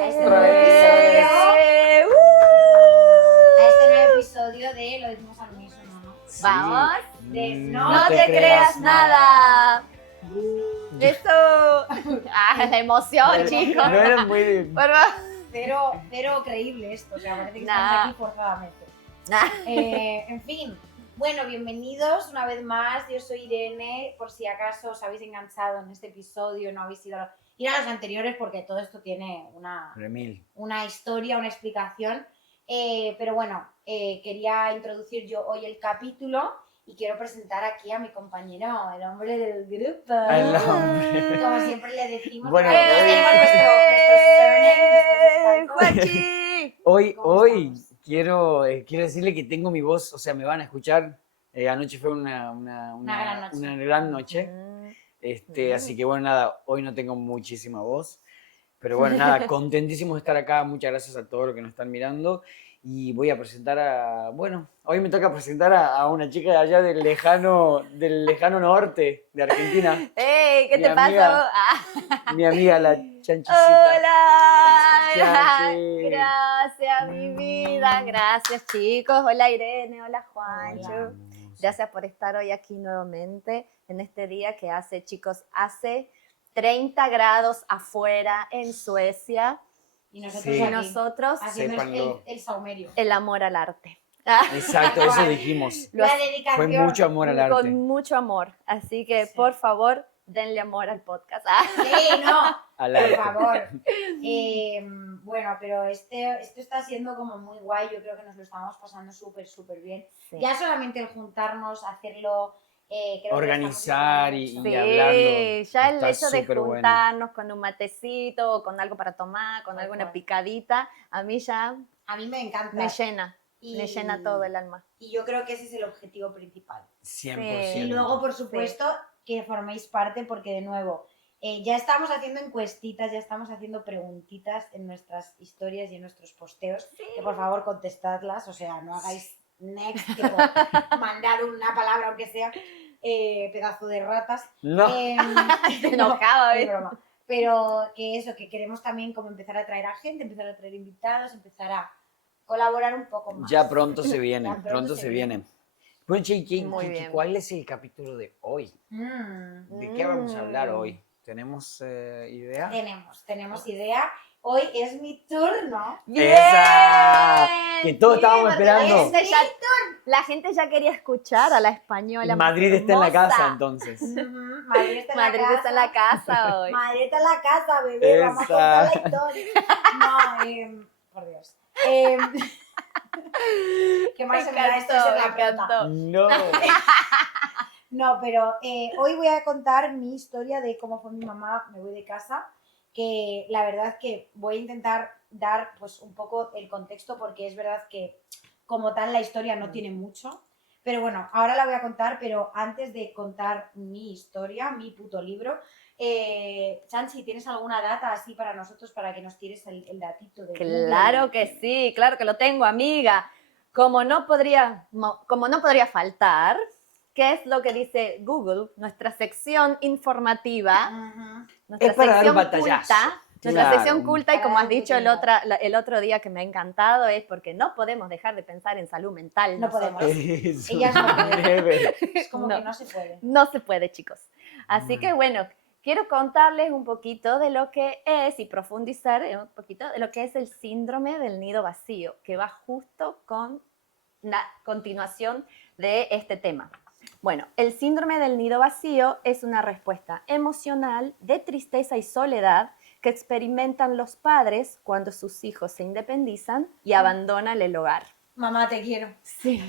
a este nuevo episodio. A este nuevo episodio de Lo decimos al unísono, ¿no? Sí. Vamos. De No te creas nada. Eso. La emoción, chicos. No era muy... Por favor. Cero creíble esto, o sea, parece que estamos Nah. aquí forzadamente. En fin, bueno, bienvenidos una vez más. Yo soy Irene, por si acaso os habéis enganchado en este episodio, no habéis ido a ir a los anteriores porque todo esto tiene una historia, una explicación. Pero bueno, quería introducir yo hoy el capítulo y quiero presentar aquí a mi compañero, el hombre del grupo. El hombre. Como siempre le decimos. Bueno, todos tenemos nuestro surname, nuestros ¡Juachi! Hoy ¿Cómo estamos? quiero decirle que tengo mi voz, o sea, me van a escuchar. Anoche fue una gran noche. una gran noche. Así que bueno, nada, hoy no tengo muchísima voz. Pero bueno, nada, contentísimo de estar acá. Muchas gracias a todos los que nos están mirando. Y voy a presentar hoy me toca presentar a una chica de allá del lejano norte de Argentina. ¡Ey! ¿Qué Mi te amiga. pasa? Mi amiga, la chanchicita. ¡Hola! Chachi. Gracias, mi vida. Gracias, chicos. Hola, Irene. Hola, Juancho. Hola. Gracias por estar hoy aquí nuevamente en este día que hace 30 grados afuera en Suecia. Y nosotros, Sí. Y aquí, nosotros, haciendo Sépanlo. el saumerio. el amor al arte. Exacto, eso dijimos. La Fue dedicación. mucho amor al arte. Con mucho amor. Así que, Sí. por favor, denle amor al podcast. Sí, no, Al por arte. favor. Bueno, pero esto está siendo como muy guay. Yo creo que nos lo estamos pasando súper, súper bien. Sí. Ya solamente el juntarnos, hacerlo, creo que Organizar lo estamos y haciendo hablando. Ya el está hecho de súper bueno. juntarnos con un matecito, o con algo para tomar, con Tal alguna cual. picadita, a mí ya A mí me encanta. me llena Y- todo el alma. Y yo creo que ese es el objetivo principal. 100%. Y luego, por supuesto, que forméis parte porque, de nuevo, ya estamos haciendo encuestitas, ya estamos haciendo preguntitas en nuestras historias y en nuestros posteos, que por favor contestadlas, o sea, no hagáis next, tipo, mandar una palabra aunque sea, pedazo de ratas. No. Te enojaba, es ¿eh? broma. Pero que eso, que queremos también como empezar a traer a gente, empezar a traer invitados, empezar a colaborar un poco más. Ya pronto se viene, Ya pronto se viene. Bueno, Chiqui, Muy bien. ¿cuál es el capítulo de hoy? ¿De qué vamos a hablar hoy? ¿Tenemos idea? Tenemos idea. Hoy es mi turno. ¡Esa! Que todos estábamos porque esperando. La gente ya quería escuchar a la española. más Madrid está en la hermosa. casa, entonces. Madrid está en Madrid la casa. está en la casa hoy. Madrid está en la casa, bebé. Vamos a contar la historia. No, por Dios. ¿Qué más se me da esto de ser la planta? No. No, pero hoy voy a contar mi historia de cómo fue mi mamá, me voy de casa, que la verdad que voy a intentar dar pues un poco el contexto porque es verdad que como tal la historia no tiene mucho, pero bueno, ahora la voy a contar, pero antes de contar mi historia, mi puto libro, Chanchi, ¿tienes alguna data así para nosotros para que nos tires el datito de Claro Google? que sí, claro que lo tengo, amiga. Como no podría faltar, ¿qué es lo que dice Google? Nuestra sección informativa, Ujú. nuestra Es para dar sección batallazo. culta. Nuestra Claro. sección culta, y Para como dar has dicho utilidad. el otro día que me ha encantado, es porque no podemos dejar de pensar en salud mental. No nosotros. podemos. Eso, Ellas no pueden. never. Es como No. que no se puede. No se puede, chicos. Así No. que bueno, quiero contarles un poquito de lo que es y profundizar un poquito de lo que es el síndrome del nido vacío, que va justo con la continuación de este tema. Bueno, el síndrome del nido vacío es una respuesta emocional de tristeza y soledad que experimentan los padres cuando sus hijos se independizan y abandonan el hogar. Mamá, te quiero. Sí,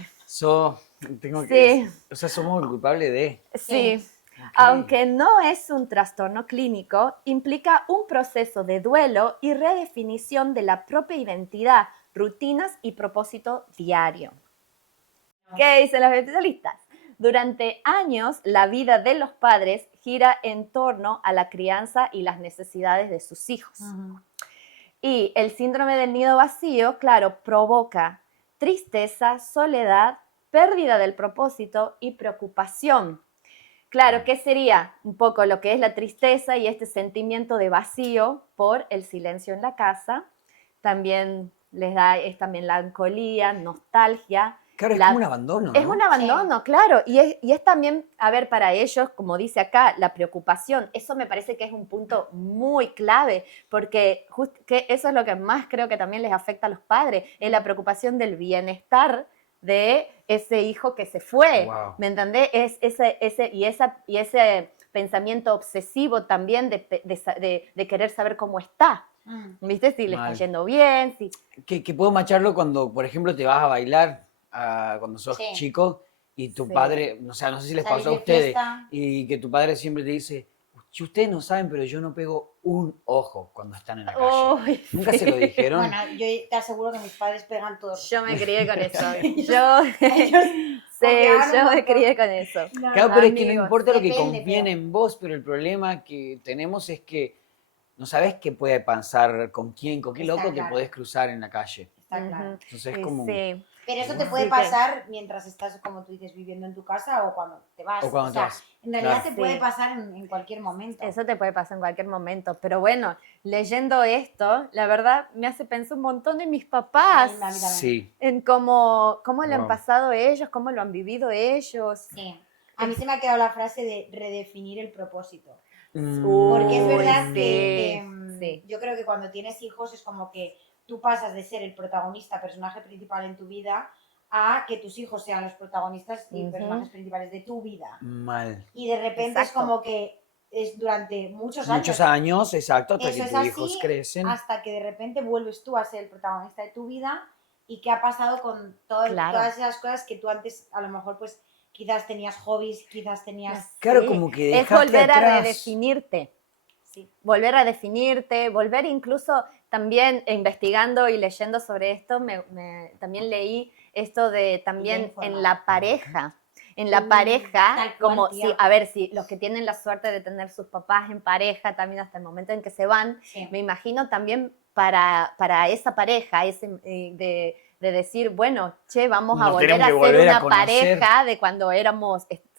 Tengo Sí. que. O sea, somos el culpable de. sí. Ok. Aunque no es un trastorno clínico, implica un proceso de duelo y redefinición de la propia identidad, rutinas y propósito diario. ¿Qué dicen los especialistas? Durante años, la vida de los padres gira en torno a la crianza y las necesidades de sus hijos. Y el síndrome del nido vacío, claro, provoca tristeza, soledad, pérdida del propósito y preocupación. Claro, ¿qué sería un poco lo que es la tristeza y este sentimiento de vacío por el silencio en la casa? También les da, es también la melancolía, nostalgia. Claro, es la- como un abandono, Es ¿no? un abandono, claro, y es también, a ver, para ellos, como dice acá, la preocupación. Eso me parece que es un punto muy clave, porque que eso es lo que más creo que también les afecta a los padres, es la preocupación del bienestar de ese hijo que se fue. Wow. ¿Me entendés? Es ese pensamiento obsesivo también de querer saber cómo está. ¿Viste? Si le está Mal. yendo bien, si... Que puedo macharlo cuando, por ejemplo, te vas a bailar cuando sos Sí. chico y tu Sí. padre, o sea, no sé si les Salís pasó a de ustedes, fiesta. y que tu padre siempre te dice, ustedes no saben, pero yo no pego un ojo cuando están en la calle. Uy, ¿Nunca sí. se lo dijeron? Bueno, yo te aseguro que mis padres pegan todos. Yo me crié con eso. Ellos- Yo, ellos sí, confiaban un yo me montón. crié con eso. No, Claro, no, pero es que no Amigos, importa lo que depende, confíen pero- en vos, pero el problema que tenemos es que no sabes qué puede pasar con quién Está loco te claro. podés cruzar en la calle. Está claro. Ujú. Entonces es Y como... sí. Pero eso te Wow. puede Así que- pasar mientras estás, como tú dices, viviendo en tu casa o cuando te vas. O cuando sea, te vas. en realidad Claro. te puede Sí. pasar en cualquier momento. Eso te puede pasar en cualquier momento. Pero bueno, leyendo esto, la verdad me hace pensar un montón en mis papás, A mí también. Sí. en cómo lo han Wow. pasado ellos, cómo lo han vivido ellos. Sí. A mí se me ha quedado la frase de redefinir el propósito. Mm, Porque es Uy, verdad sí, que sí. yo creo que cuando tienes hijos es como que tú pasas de ser el protagonista, personaje principal en tu vida, a que tus hijos sean los protagonistas y Ujú. personajes principales de tu vida. mal. Y de repente es Exacto. como que es durante muchos Muchos años. años, exacto, hasta Eso que es tus hijos así crecen. hasta que de repente vuelves tú a ser el protagonista de tu vida y qué ha pasado con Claro. todas esas cosas que tú antes a lo mejor pues quizás tenías hobbies, quizás tenías... Claro, Sí, como que es dejaste volver a atrás. redefinirte. Sí. Volver a definirte, volver incluso también investigando y leyendo sobre esto, también leí esto de también informada. en la pareja. En la pareja, tal cual, como tía. si, a ver, si los que tienen la suerte de tener sus papás en pareja también hasta el momento en que se van, Sí. me imagino también para esa pareja, de decir, bueno, che, vamos a Nos volver tenemos a que ser volver a una conocer. pareja de cuando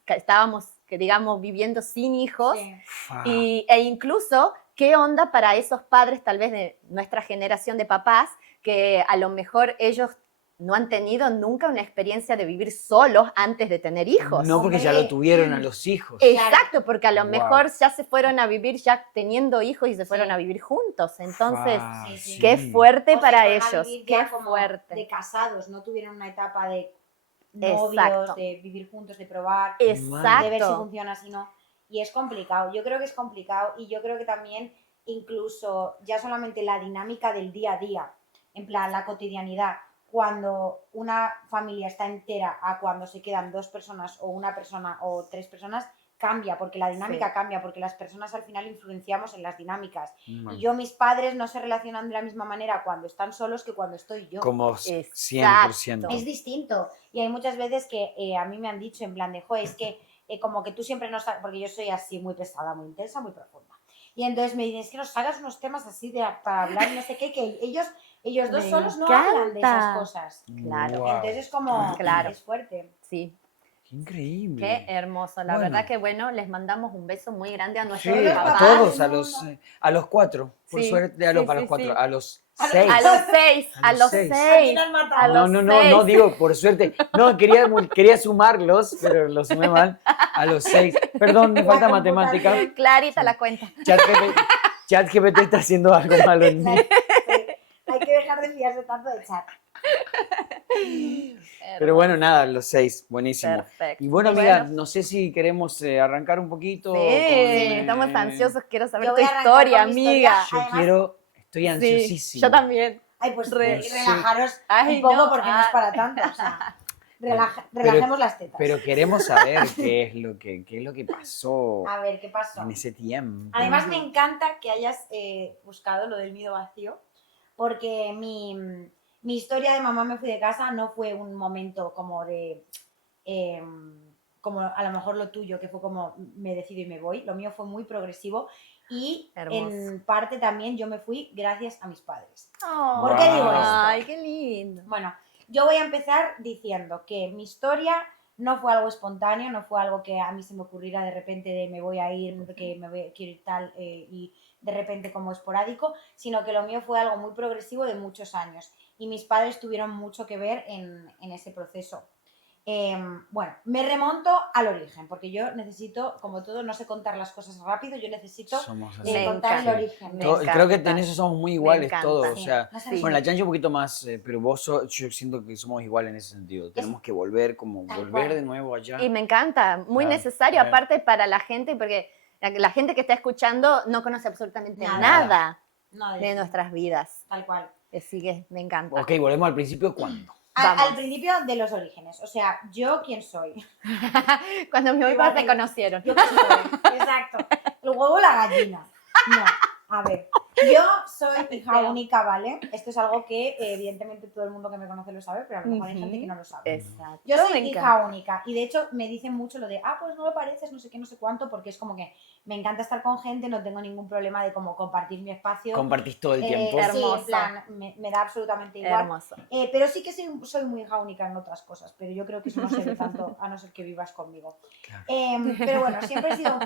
estábamos, que digamos, viviendo sin hijos. Sí. Fa. E incluso, ¿qué onda para esos padres, tal vez de nuestra generación de papás, que a lo mejor ellos no han tenido nunca una experiencia de vivir solos antes de tener hijos? No, porque ya Hombre. lo tuvieron a los hijos. Exacto, porque a lo Wow. mejor ya se fueron a vivir ya teniendo hijos y se fueron Sí. a vivir juntos. Entonces, Fa, sí, sí. qué fuerte O se para fueron a ellos, vivir qué ya como fuerte. de casados, no tuvieron una etapa de novios, Exacto. de vivir juntos, de probar, de ver si Exacto. funciona, si no. Y es complicado, yo creo que es complicado y yo creo que también incluso ya solamente la dinámica del día a día, en plan la cotidianidad, cuando una familia está entera a cuando se quedan dos personas o una persona o tres personas, cambia, porque la dinámica Sí. cambia, porque las personas al final influenciamos en las dinámicas. Mal. Y yo, mis padres no se relacionan de la misma manera cuando están solos que cuando estoy yo. Como Exacto. 100%. Es distinto. Y hay muchas veces que a mí me han dicho en plan de, jo, es que como que tú siempre nos... Porque yo soy así muy pesada, muy intensa, muy profunda. Y entonces me dicen, es que nos hagas unos temas así para hablar y no sé qué, que ellos dos Me solos no hablan de esas encanta. cosas. Claro. Wow. Entonces es como... Claro. Es fuerte. Sí, Qué increíble. qué hermoso. La Bueno. verdad que bueno, les mandamos un beso muy grande a Sí, nuestros Todos los a papás. papás todos, del a los cuatro, por Sí, suerte, sí, a los sí, cuatro, sí. a los A los- 6. A los seis, A a los los seis. Aquí seis. nos A matamos. No, los no, no, seis. no digo por suerte. No, quería sumarlos, pero lo sumé mal. A los 6. Perdón, me La falta matemática. computación. Clarita la cuenta. ChatGPT está haciendo algo malo en mí. Hay que dejar de fiarse tanto de chat. Pero bueno, nada, los 6, buenísimo. Perfecto. Y bueno, amiga, no sé si queremos arrancar un poquito. Sí, estamos ansiosos, quiero saber Yo tu voy a arrancar historia, con mi historia. amiga. Yo Además, estoy Sí, ansiosísimo. yo también. Ay, pues Re- relajaros Ay, un poco no, porque no es para tanto. O sea, relajemos las tetas. Pero queremos saber qué es lo que pasó A ver, ¿qué pasó? en ese tiempo. Además, me encanta que hayas buscado lo del nido vacío, porque mi historia de mamá me fui de casa no fue un momento como de... como a lo mejor lo tuyo, que fue como me decido y me voy. Lo mío fue muy progresivo y Hermoso. en parte también yo me fui gracias a mis padres. Oh, ¿Por qué digo esto? Ay, qué lindo. Bueno, yo voy a empezar diciendo que mi historia no fue algo espontáneo, no fue algo que a mí se me ocurriera de repente de me voy a ir, porque quiero ir tal y de repente como esporádico, sino que lo mío fue algo muy progresivo de muchos años y mis padres tuvieron mucho que ver en ese proceso. Bueno, me remonto al origen, porque yo necesito, como todo, no sé contar las cosas rápido, yo necesito Somos así. Me contar el encanta. origen. Me Creo que encanta. en eso somos muy Me iguales encanta. todos, o Sí, sea, no sé Sí. bueno, la Chanchi un poquito más, pero vos, yo siento que somos iguales en ese sentido. Tenemos que volver, como Tal volver cual. de nuevo allá. Y me encanta, muy Claro, necesario, claro. aparte para la gente, porque la gente que está escuchando no conoce absolutamente Nada. nada No, de sí, nuestras vidas. tal cual. Así que me encanta. Ok, volvemos al principio, ¿cuándo? Al Vamos. principio de los orígenes, o sea, ¿yo quién soy? Cuando mis Igual papás se que- conocieron. ¿Yo qué soy? Exacto. ¿El huevo o la gallina? No, a ver. Yo soy hija única, ¿vale? Esto es algo que evidentemente todo el mundo que me conoce lo sabe, pero a lo mejor hay gente que no lo sabe. Exacto. Yo soy me hija encanta. única y de hecho me dicen mucho lo de, pues no lo pareces, no sé qué, no sé cuánto, porque es como que me encanta estar con gente, no tengo ningún problema de como compartir mi espacio. Compartís todo el tiempo. Sí, en Hermoso. plan, me da absolutamente igual. Hermoso. Pero sí que soy muy hija única en otras cosas, pero yo creo que eso no se ve tanto a no ser que vivas conmigo. Claro. Pero bueno, siempre he sido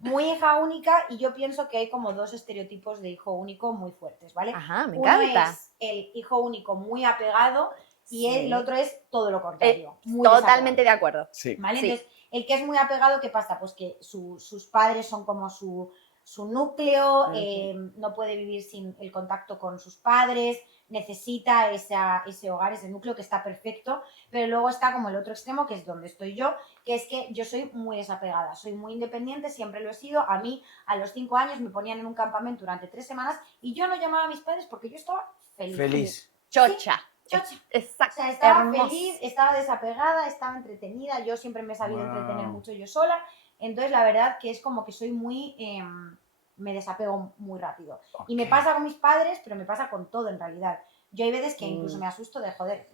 muy hija única y yo pienso que hay como dos estereotipos de hijo único muy fuertes, ¿vale? Ajá, me Uno encanta. es el hijo único muy apegado y Sí. el otro es todo lo contrario. muy Totalmente de desapegado, acuerdo. Sí. ¿vale? Sí. Entonces, el que es muy apegado, ¿qué pasa? Pues que sus padres son como su núcleo, Ujú. no puede vivir sin el contacto con sus padres, necesita ese hogar, ese núcleo que está perfecto, pero luego está como el otro extremo, que es donde estoy yo, que es que yo soy muy desapegada, soy muy independiente, siempre lo he sido. A mí, a los 5 años, me ponían en un campamento durante 3 semanas y yo no llamaba a mis padres porque yo estaba feliz. Feliz. Chocha. Chocha. O Exacto. sea, estaba Hermoso. feliz, estaba desapegada, estaba entretenida, yo siempre me he sabido Wow. entretener mucho yo sola, entonces la verdad que es como que soy muy, me desapego muy rápido. Y me Ok. pasa con mis padres, pero me pasa con todo en realidad. Yo hay veces que incluso Mm. me asusto de, joder,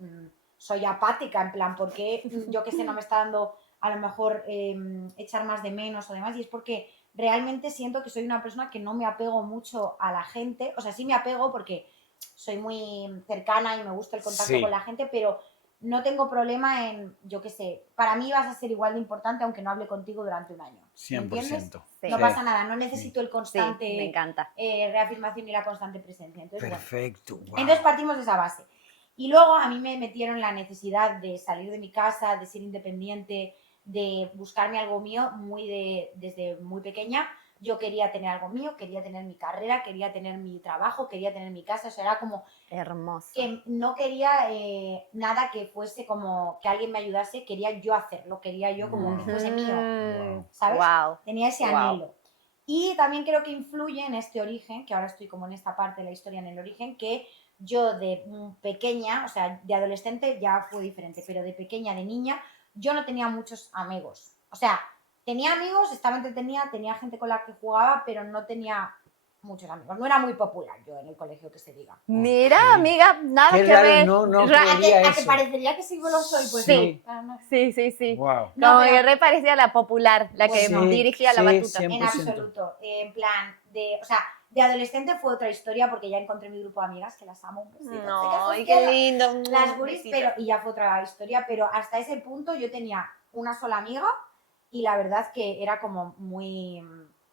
soy apática, en plan, porque yo que sé, no me está dando a lo mejor echar más de menos o demás, y es porque realmente siento que soy una persona que no me apego mucho a la gente, o sea, sí me apego porque soy muy cercana y me gusta el contacto Sí. con la gente, pero no tengo problema en, yo qué sé, para mí vas a ser igual de importante aunque no hable contigo durante un año. ¿Me entiendes? 100%. Sí. No Sí. pasa nada, no necesito el Sí, constante me encanta. reafirmación y la constante presencia. Entonces, bueno, Perfecto. Wow. entonces partimos de esa base. Y luego a mí me metieron la necesidad de salir de mi casa, de ser independiente, de buscarme algo mío desde muy pequeña. Yo quería tener algo mío, quería tener mi carrera, quería tener mi trabajo, quería tener mi casa. O sea, era como Hermoso. que no quería nada que fuese como que alguien me ayudase, quería yo hacerlo, quería yo como que fuese mío, Wow. ¿sabes? Wow. Tenía ese Wow. anhelo. Y también creo que influye en este origen, que ahora estoy como en esta parte de la historia, en el origen, que yo de pequeña, o sea, de adolescente ya fue diferente, pero de pequeña, de niña, yo no tenía muchos amigos. O sea, tenía amigos, estaba entretenida, tenía gente con la que jugaba, pero no tenía muchos amigos. No era muy popular yo en el colegio, que se diga. Mira, Ok. ¡Amiga! Nada Qué que raro, ver. no Ra- creería ¿A que eso. parecería que sí lo soy? Pues Sí. no. Sí, sí, sí. Wow. No, Como pero- que re parecía la popular, la Pues que no. dirigía la Sí, batuta. 100%. En absoluto. En plan, o sea, de adolescente fue otra historia porque ya encontré mi grupo de amigas que las amo un besito. Chicas, os Ay, quiero. qué lindo. Las guris, Besitos. y ya fue otra historia, pero hasta ese punto yo tenía una sola amiga y la verdad que era como muy,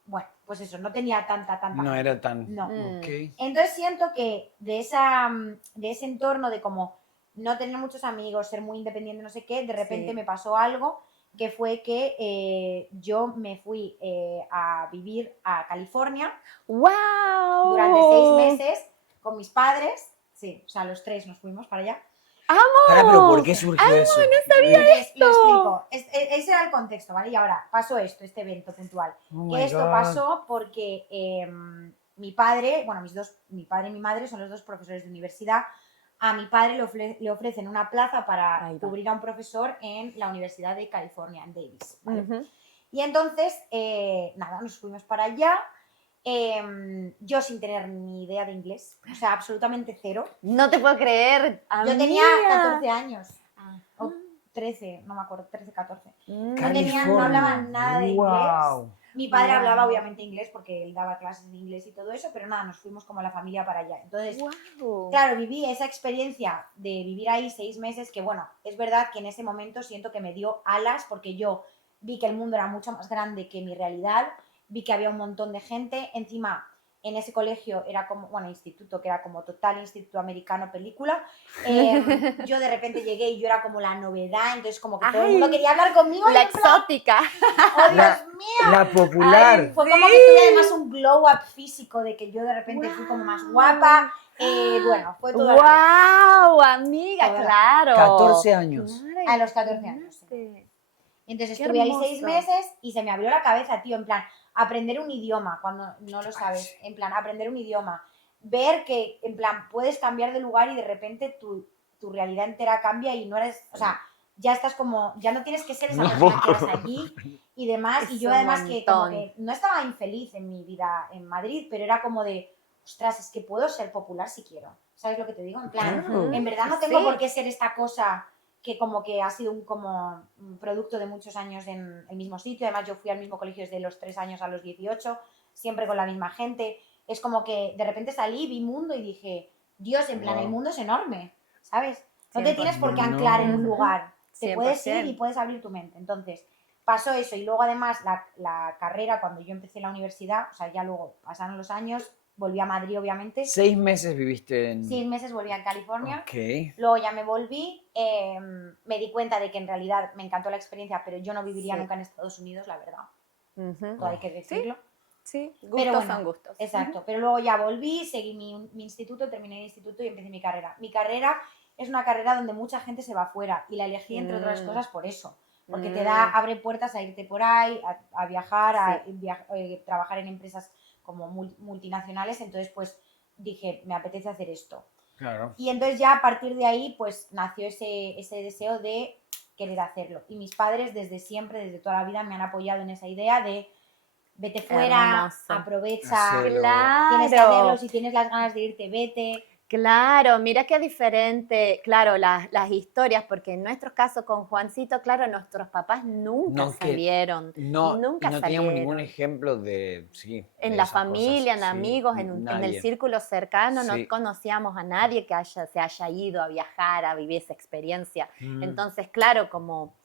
bueno, pues eso, no tenía tanta No gente. era tan. No. Ok. Entonces siento que de ese entorno de como no tener muchos amigos, ser muy independiente, no sé qué, de repente Sí. me pasó algo que fue que yo me fui a vivir a California ¡Wow! durante 6 meses con mis padres. Sí, o sea, los 3 nos fuimos para allá. Pará, pero ¿por qué surgió eso? Entonces, lo explico. Ese era el contexto, ¿vale? Y ahora pasó este evento puntual. Oh Que my esto God. pasó porque mi padre, bueno, mi padre y mi madre son los dos profesores de universidad. A mi padre le ofrecen una plaza para Ahí va. cubrir a un profesor en la Universidad de California, en Davis, ¿vale? Ujú. Y entonces, nada, nos fuimos para allá. Yo sin tener ni idea de inglés, o sea, absolutamente cero. No te puedo creer. Yo tenía amiga. 14 años. Ajá. o 13, no me acuerdo, 13, 14. Mm. No hablaban nada de inglés. Wow. Mi padre Wow. hablaba obviamente inglés porque él daba clases de inglés y todo eso, pero nada, nos fuimos como la familia para allá. Entonces, Wow. claro, viví esa experiencia de vivir ahí 6 meses que, bueno, es verdad que en ese momento siento que me dio alas porque yo vi que el mundo era mucho más grande que mi realidad, vi que había un montón de gente, encima en ese colegio era como, bueno, instituto, que era como total instituto americano película, yo de repente llegué y yo era como la novedad, entonces como que todo el mundo Ay, quería hablar conmigo. la y en plan, exótica. ¡oh, La, Dios mío! la popular. Ay, Fue como que tuve además un glow up físico de que yo de repente fui como más guapa. Bueno, fue todo ¡Wow, amiga! Toda la- Claro. 14 años. Claro, a los 14 años. Sí. imagínate. Entonces Qué estuve ahí 6 hermoso. meses y se me abrió la cabeza, tío, en plan, aprender un idioma cuando no lo sabes, en plan, aprender un idioma, ver que, en plan, puedes cambiar de lugar y de repente tu realidad entera cambia y no eres, o sea, ya estás como, ya no tienes que ser esa No. persona que eras allí y demás. Es Y yo un además que como montón. que no estaba infeliz en mi vida en Madrid, pero era como de, ostras, es que puedo ser popular si quiero. ¿Sabes lo que te digo? En plan, Claro. en verdad no tengo Sí. por qué ser esta cosa que como que ha sido un producto de muchos años en el mismo sitio. Además, yo fui al mismo colegio desde los 3 años a los 18, siempre con la misma gente. Es como que de repente salí, vi mundo y dije, Dios, en plan, Wow. el mundo es enorme, ¿sabes? No te tienes por qué 100%. anclar en un No. lugar. Te puedes ir 100%. y puedes abrir tu mente. Entonces, pasó eso. Y luego, además, la carrera, cuando yo empecé la universidad, o sea, ya luego pasaron los años, volví a Madrid, obviamente. 6 meses viviste en... 6 meses volví a California. Ok. Luego ya me volví, me di cuenta de que en realidad me encantó la experiencia, pero yo no viviría Sí. nunca en Estados Unidos, la verdad. Ujú. Todo hay que decirlo. Sí, gustos Pero bueno, son gustos. Exacto. Pero luego ya volví, seguí mi instituto, terminé el instituto y empecé mi carrera. Mi carrera es una carrera donde mucha gente se va afuera y la elegí, entre otras cosas, por eso. Porque te da, abre puertas a irte por ahí, a viajar, a trabajar en empresas como multinacionales. Entonces, pues dije, me apetece hacer esto. Claro. Y entonces ya a partir de ahí pues nació ese deseo de querer hacerlo. Y mis padres desde siempre, desde toda la vida me han apoyado en esa idea de vete fuera, Hermoso. aprovecha, Hacelo. tienes que hacerlo, Claro, si tienes las ganas de irte, vete. claro, mira qué diferente, claro, las historias, porque en nuestro caso con Juancito, claro, nuestros papás nunca No, que salieron, no, nunca y no teníamos ningún salieron. ejemplo de, sí, En de la esas familia, cosas, en sí, amigos, en el nadie. círculo cercano, no Sí. conocíamos a nadie que se haya ido a viajar, a vivir esa experiencia. Mm. Entonces, claro, como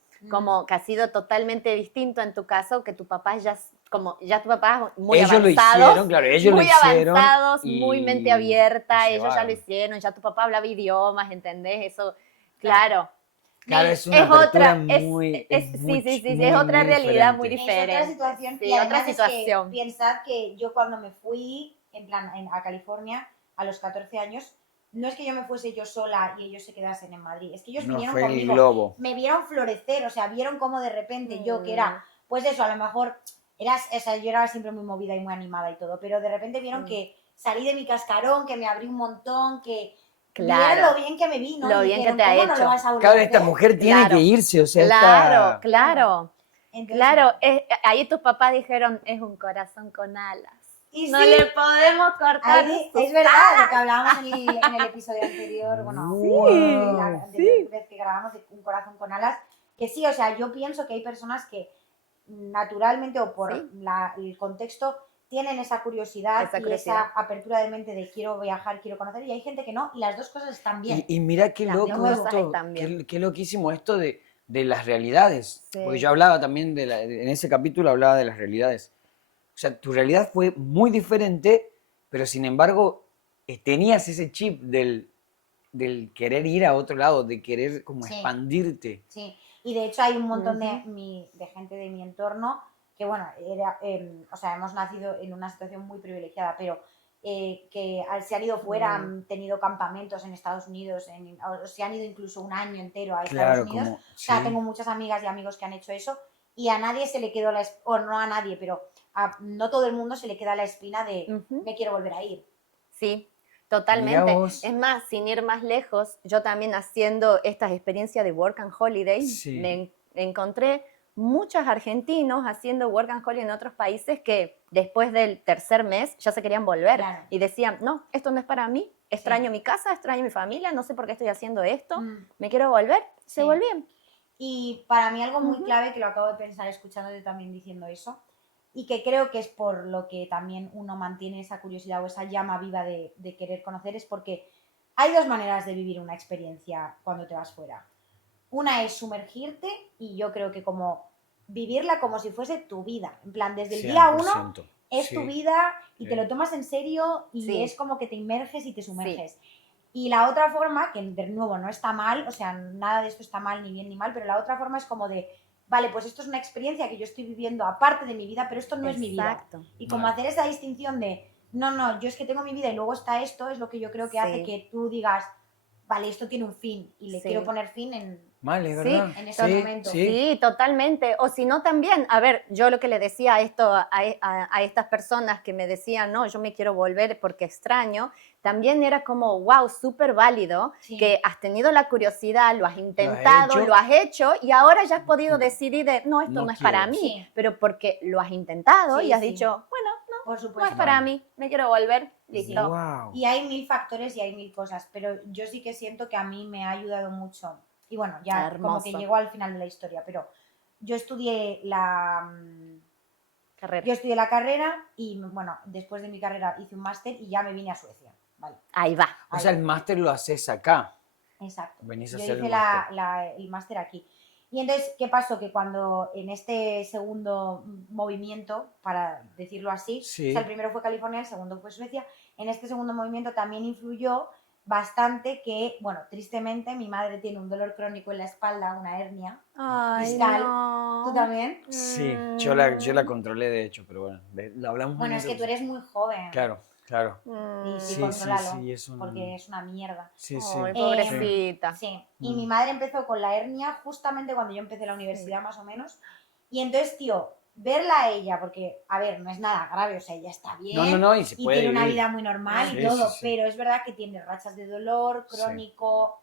que ha sido totalmente distinto en tu caso, que tu papá ya, como ya tu papá muy Ellos lo avanzados, hicieron, claro, ellos muy lo hicieron. avanzados, y muy mente abierta, y ellos ya lo llevaron. hicieron, ya tu papá hablaba idiomas, ¿entendés? Eso, claro. Claro, es una Es apertura otra, muy, sí, es otra realidad muy diferente. Es otra situación Sí, y además otra es situación. que pensad que yo cuando me fui en plan a California a los 14 años, no es que yo me fuese yo sola y ellos se quedasen en Madrid, es que ellos No vinieron fue el conmigo, globo. me vieron florecer, o sea, vieron cómo de repente yo que era, pues eso, a lo mejor o sea, yo era siempre muy movida y muy animada y todo, pero de repente vieron que salí de mi cascarón, que me abrí un montón, que Claro. vieron lo bien que me vi, ¿no? Lo Y bien que dijeron, te ha ¿cómo no hecho? lo vas a volver Claro, a esta hacer? mujer tiene Claro. que irse, o sea, Claro, esta... claro. Entonces, Claro, ahí tus papás dijeron, es un corazón con alas. Y No sí, le podemos cortar sus es verdad, alas. lo que hablábamos en el episodio anterior, bueno, Wow. la anterior vez que grabamos de Un corazón con alas, que sí, o sea, yo pienso que hay personas que naturalmente o por Sí. el contexto tienen esa curiosidad Esa y curiosidad. esa apertura de mente de quiero viajar, quiero conocer, y hay gente que no, y las dos cosas están bien. Y mira qué Las dos loco cosas esto, están bien. qué loquísimo esto de las realidades. Sí. Porque yo hablaba también en ese capítulo hablaba de las realidades. O sea, tu realidad fue muy diferente, pero sin embargo tenías ese chip del querer ir a otro lado, de querer como Sí. expandirte. Sí, y de hecho hay un montón Ujú. de gente de mi entorno que, bueno, o sea, hemos nacido en una situación muy privilegiada, pero que se han ido fuera, han tenido campamentos en Estados Unidos, o se han ido incluso un año entero a Estados Claro, Unidos. como... O sea, sí. tengo muchas amigas y amigos que han hecho eso y a nadie se le quedó o no a nadie, pero no todo el mundo se le queda la espina de Ujú. me quiero volver a ir. Sí, Mirá totalmente. vos. Es más, sin ir más lejos, yo también haciendo estas experiencias de Work and Holiday, Sí. me encontré muchos argentinos haciendo Work and Holiday en otros países que después del tercer mes ya se querían volver. Claro. Y decían, no, esto no es para mí, extraño mi casa, extraño mi familia, no sé por qué estoy haciendo esto, me quiero volver. Se Sí. volvían. Y para mí algo muy Ujú. clave, que lo acabo de pensar escuchándote también diciendo eso, y que creo que es por lo que también uno mantiene esa curiosidad o esa llama viva de querer conocer, es porque hay dos maneras de vivir una experiencia cuando te vas fuera. Una es sumergirte y yo creo que como vivirla como si fuese tu vida. En plan, desde el día uno 100%. es tu Sí, vida y te sí. lo tomas en serio y Sí. es como que te inmerges y te Sí. sumerges. Y la otra forma, que de nuevo no está mal, o sea, nada de esto está mal, ni bien ni mal, pero la otra forma es como de, vale, pues esto es una experiencia que yo estoy viviendo aparte de mi vida, pero esto no es mi vida. Exacto. Y como Vale. hacer esa distinción de, no, no, yo es que tengo mi vida y luego está esto, es lo que yo creo que hace Sí. que tú digas, vale, esto tiene un fin y le Sí. quiero poner fin en Vale, es Sí, verdad. en este Sí, momento. sí. Sí, totalmente. O si no, también, a ver, yo lo que le decía a esto a estas personas que me decían, no, yo me quiero volver porque extraño, también era como, wow, súper válido Sí. que has tenido la curiosidad, lo has intentado, hecho. lo has hecho y ahora ya has podido decidir de, no, esto No no es para quiero. mí, Sí. pero porque lo has intentado Sí, y has sí. dicho, bueno, Por no es supuesto. para Vale. mí, me quiero volver, Sí. listo. Wow. Y hay mil factores y hay mil cosas, pero yo sí que siento que a mí me ha ayudado mucho. Y bueno, ya como que Hermoso. llegó al final de la historia, pero yo estudié Carrera. yo estudié la carrera y bueno, después de mi carrera hice un máster y ya me vine a Suecia. Vale. Ahí va. O sea, Ahí. el máster lo haces acá. Exacto. Venís a Yo hacer hice el máster. el máster aquí. Y entonces, ¿qué pasó? Que cuando en este segundo movimiento, para decirlo así, Sí. o sea, el primero fue California, el segundo fue Suecia, en este segundo movimiento también influyó bastante que, bueno, tristemente mi madre tiene un dolor crónico en la espalda, una hernia Ay, discal. no. ¿Tú también? Sí, yo la controlé de hecho, pero bueno, lo hablamos Bueno, en es otra que tú cosa. eres muy joven Claro, claro. y sí, Sí, contrólalo, sí, es un... porque es una mierda. Sí, sí. Ay, Sí. pobrecita. Sí, y mi madre empezó con la hernia justamente cuando yo empecé la universidad, más o menos. Y entonces, tío, verla a ella, porque, a ver, no es nada grave, o sea, ella está bien No, y se y puede tiene una vivir. vida muy normal Sí, y todo, sí, sí. pero es verdad que tiene rachas de dolor Sí. crónico,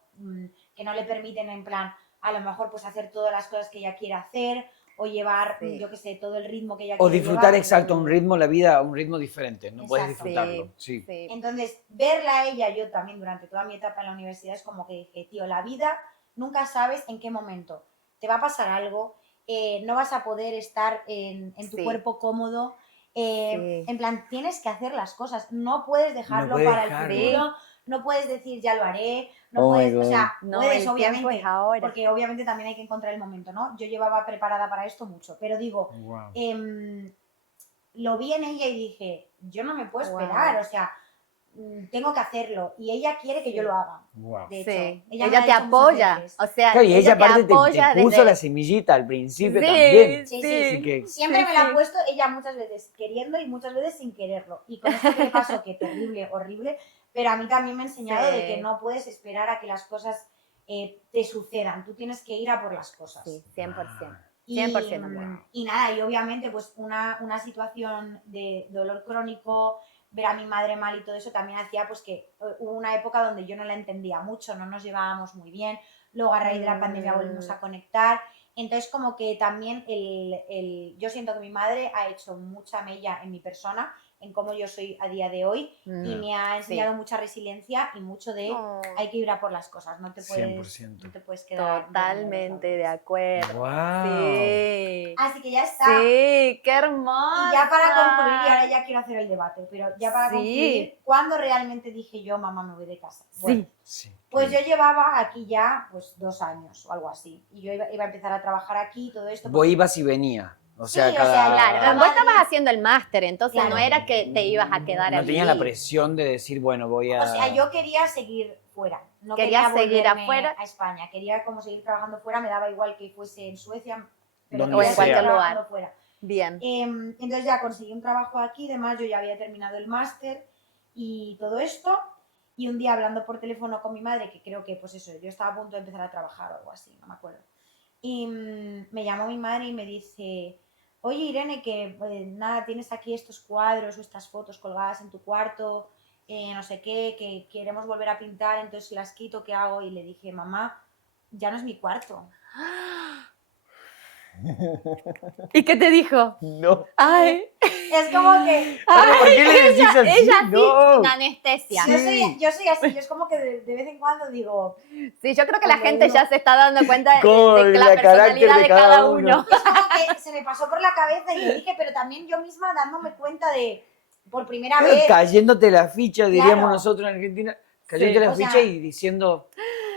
que no le permiten, en plan, a lo mejor, pues hacer todas las cosas que ella quiere hacer o llevar, Sí. yo qué sé, todo el ritmo que ella O quiere disfrutar llevar. exacto un ritmo, la vida a un ritmo diferente. No puedes Exacto. disfrutarlo. Sí. Sí. Entonces, verla a ella, yo también durante toda mi etapa en la universidad, es como que dije, tío, la vida nunca sabes en qué momento te va a pasar algo, no vas a poder estar en tu Sí. cuerpo cómodo. Sí. En plan, tienes que hacer las cosas, no puedes dejarlo puedes para el dejarlo. futuro, no puedes decir ya lo haré, no Oh my puedes, o God. sea, No, puedes el tiempo obviamente, es ahora. porque obviamente también hay que encontrar el momento, ¿no? Yo llevaba preparada para esto mucho, pero digo, Wow. lo vi en ella y dije, yo no me puedo Wow. esperar, o sea, tengo que hacerlo y ella quiere que yo lo haga. Wow. De hecho, Sí. ella me lo ha te dicho muchas apoya. veces. O sea, Claro, y ella te aparte te apoya puso desde... la semillita al principio Sí, también. Sí, sí. sí. Así que Siempre Sí, me la ha sí. puesto ella muchas veces queriendo y muchas veces sin quererlo. Y con esto que le pasó, que terrible, horrible, pero a mí también me ha enseñado de que Sí. no puedes esperar a que las cosas te sucedan. Tú tienes que ir a por las cosas. Sí, 100%. Y, 100% amor. y nada, y obviamente pues una situación de dolor crónico, ver a mi madre mal y todo eso también hacía pues que hubo una época donde yo no la entendía mucho, no nos llevábamos muy bien, luego a raíz de la pandemia volvimos a conectar, entonces como que también yo siento que mi madre ha hecho mucha mella en mi persona, en cómo yo soy a día de hoy y me ha enseñado mucha resiliencia y mucho de Oh, hay que ir a por las cosas, no te puedes, 100%. no te puedes quedar totalmente de dormido, acuerdo. Wow. Sí. Así que ya está. Sí, qué hermoso. Y ya para concluir, y ahora ya quiero hacer el debate, pero ya para Sí. concluir, ¿cuándo realmente dije yo, mamá, me voy de casa? Bueno, Sí. pues yo llevaba aquí ya pues 2 años o algo así. Y yo iba a empezar a trabajar aquí y todo esto. Vos ibas y venías. O sea, Sí, o cada... sea, Claro, vos estabas haciendo el máster, entonces Claro. no era que te ibas a quedar No allí. tenías la presión de decir, bueno, voy a... O sea, yo quería seguir fuera. No Querías quería seguir volverme afuera. a España. Quería como seguir trabajando fuera. Me daba igual que fuese en Suecia, pero Donde O en quería seguir cualquier sea. trabajando lugar. fuera. Bien. Entonces ya conseguí un trabajo aquí, además yo ya había terminado el máster y todo esto. Y un día hablando por teléfono con mi madre, que creo que pues eso, yo estaba a punto de empezar a trabajar o algo así, no me acuerdo. Y me llamó mi madre y me dice, oye Irene, que nada, tienes aquí estos cuadros o estas fotos colgadas en tu cuarto, no sé qué, que queremos volver a pintar, entonces las quito, ¿qué hago? Y le dije, mamá, ya no es mi cuarto. ¿Y qué te dijo? No. Ay, Es como que ¿Por qué le decís así? ella sí, No. una anestesia. Sí. yo soy así, yo es como que de vez en cuando digo, Sí, yo creo que la Cuando gente uno- ya se está dando cuenta Como de la la carácter personalidad de de cada cada uno. uno. es como que se me pasó por la cabeza y lo dije, pero también yo misma dándome cuenta de, por primera Claro, vez, cayéndote la ficha, diríamos Claro. nosotros en Argentina, cayéndote Sí. la O sea, ficha y diciendo,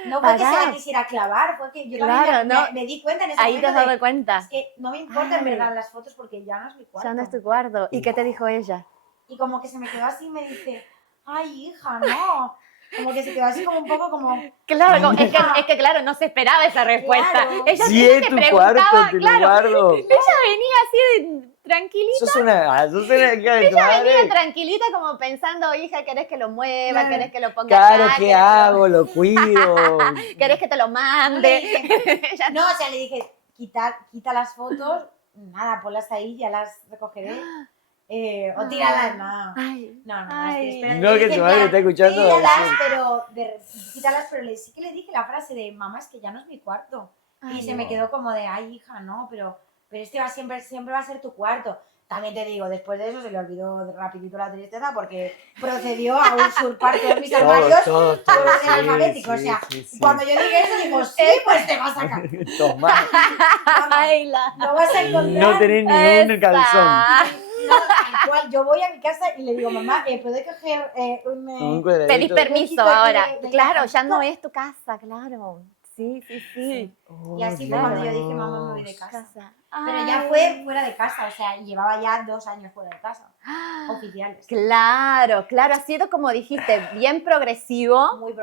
no fue que se Pará. la quisiera clavar, fue que yo Claro, también no. me di cuenta en ese Ahí te momento has de, dado cuenta. es que no me importa en Ay. verdad las fotos porque ya no es mi cuarto. Ya no es tu cuarto. ¿Y qué te dijo ella? Y como que se me quedó así y me dice, ay, hija, no. Como que se quedó así como un poco como, Claro, Hija. es que claro, no se esperaba esa respuesta. Claro. Ella si ella es te tu preguntaba, cuarto, te lo claro, guardo. ella venía así de tranquilita. Sos una hija de tu Ella venía madre. tranquilita como pensando, hija, ¿querés que lo mueva? Claro. ¿Querés que lo ponga Claro, acá? ¿qué ¿Querés que hago? Lo cuido. ¿Querés que te lo le mande? dije, Ella no, o sea, le dije, quita las fotos, nada, ponlas ahí, ya las recogeré. O tíralas, no. Ay, No, ay. espera, No, le que dije tu en madre plan, está escuchando. Tíralas, Sí. pero quítalas, pero sí que le dije la frase de mamá, es que ya no es mi cuarto. Ay, Y se me no. quedó como de, ay, hija, no, pero este va siempre va a ser tu cuarto. También te digo, después de eso se le olvidó rapidito la tristeza porque procedió a usurpar todos mis armarios Todos, por orden sí, alfabético. O sí, sea, sí, sí. cuando yo dije eso, digo, sí, pues te vas a sacar. Tomá, ay, la... No vas a encontrar. no tenés ni un calzón. No, tal cual. Yo voy a mi casa y le digo, mamá, ¿puedo coger Un Pedís cuadradito. permiso poquito ahora. de Claro, ya cajita. no es tu casa, claro. Sí, sí, sí. Oh, Y así fue cuando yo Dios. dije, mamá, me voy de casa. Casa. Pero ya Ay. fue fuera de casa, o sea, llevaba ya 2 años fuera de casa, oficiales. Claro, claro, ha sido como dijiste, bien progresivo, Muy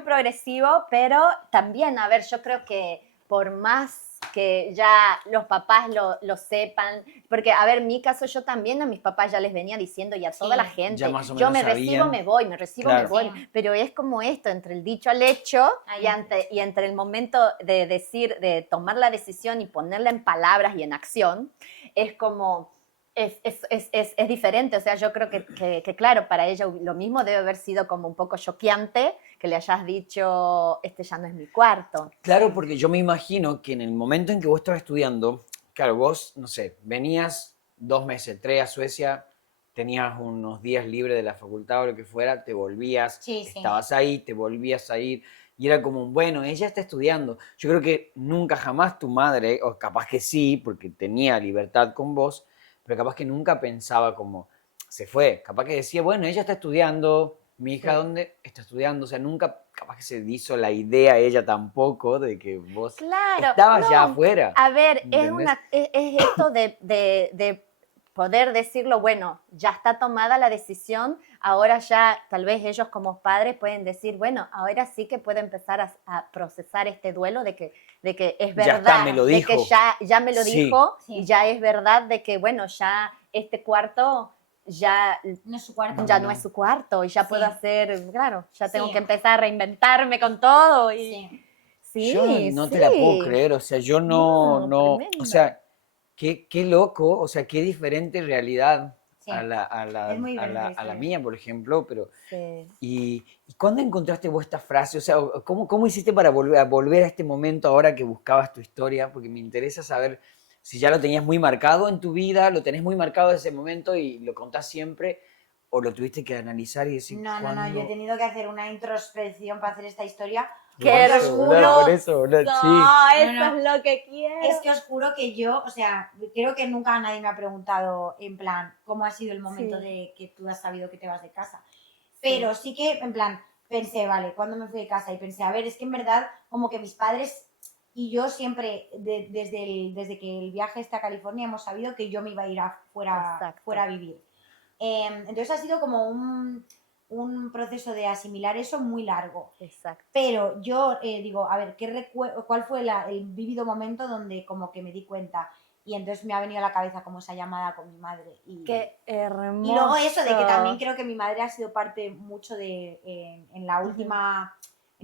progresivo. pero también, a ver, yo creo que por más que ya los papás lo sepan, porque, a ver, en mi caso yo también a mis papás ya les venía diciendo y a toda Sí, la gente, ya más o yo menos me sabían. recibo, me voy, me recibo, Claro. me voy, Sí. pero es como esto, entre el dicho al hecho Ahí y entre el momento de decir, de tomar la decisión y ponerla en palabras y en acción, es como... Es diferente, o sea, yo creo que, claro, para ella lo mismo debe haber sido como un poco choqueante que le hayas dicho, este ya no es mi cuarto. Claro, porque yo me imagino que en el momento en que vos estabas estudiando, claro, vos, no sé, venías 2 meses, 3 a Suecia, tenías unos días libres de la facultad o lo que fuera, te volvías, Sí, sí. estabas ahí, te volvías a ir, y era como, bueno, ella está estudiando. Yo creo que nunca jamás tu madre, o capaz que sí, porque tenía libertad con vos, pero capaz que nunca pensaba como, se fue, capaz que decía, bueno, ella está estudiando, mi hija, Sí. ¿dónde está estudiando? O sea, nunca, capaz que se hizo la idea ella tampoco de que vos Claro. estabas ya no, afuera. A ver, ¿Entendés? es esto de poder decirlo, bueno, ya está tomada la decisión, ahora ya tal vez ellos como padres pueden decir, bueno, ahora sí que puedo empezar a procesar este duelo de que es verdad, Ya está, me lo de dijo. que ya me lo Sí. dijo Sí. y ya es verdad de que, bueno, ya este cuarto ya No es su cuarto. no es su cuarto y ya Sí. puedo hacer, claro, ya tengo Sí. que empezar a reinventarme con todo y Sí. sí, Yo no te la puedo creer, o sea, yo no, o tremendo. sea, qué loco, o sea, qué diferente realidad Sí. a Es muy diferente la la historia. mía, por ejemplo, pero Sí. ¿y cuándo encontraste vos esta frase? O sea, ¿cómo hiciste para volver a este momento ahora que buscabas tu historia? Porque me interesa saber si ya lo tenías muy marcado en tu vida, lo tenés muy marcado ese momento y lo contás siempre, o lo tuviste que analizar y decir, No, ¿cuándo? yo he tenido que hacer una introspección para hacer esta historia. ¡Qué Porque os juro, por eso, sí. Eso No. es lo que quiero. Es que os juro que yo, o sea, creo que nunca nadie me ha preguntado en plan cómo ha sido el momento Sí. de que tú has sabido que te vas de casa. Pero sí que, en plan, pensé, vale, ¿cuándo me fui de casa? Y pensé, a ver, es que en verdad, como que mis padres y yo siempre, desde que el viaje está a California, hemos sabido que yo me iba a ir Exacto. fuera a vivir. Entonces ha sido como un proceso de asimilar eso muy largo. Exacto. Pero yo digo, a ver, ¿cuál fue el vívido momento donde como que me di cuenta? Y entonces me ha venido a la cabeza como esa llamada con mi madre. Qué hermoso. Y luego eso de que también creo que mi madre ha sido parte mucho de, en